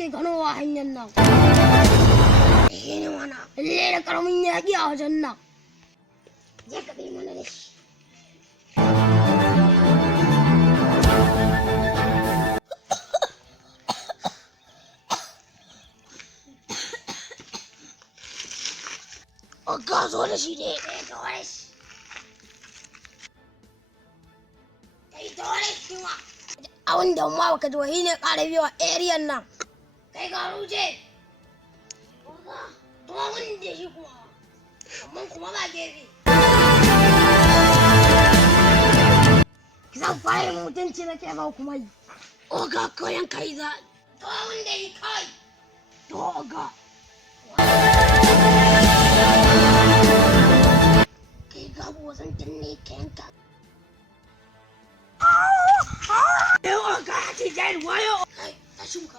nake ganowa hanyar nan. Shi ne mana, lalle da karamin yaƙi a wajen nan. Je ka bi mana da shi. Ka zo da shi ne ɗaya ga wani shi. Kai da wani shi ma. Abin da ma baka ji wahi ne ƙara biyu a ariyan nan. Kai ga ruje. Kuma mun da shi kuma. Amma kuma ba gefe. Zan fara yin mutunci na ke ba kuma yi. Oga koyan kai za. Kuma mun da shi kai. Oga. Wasn't the naked cat. Oh, God, he's dead. Why? I should go.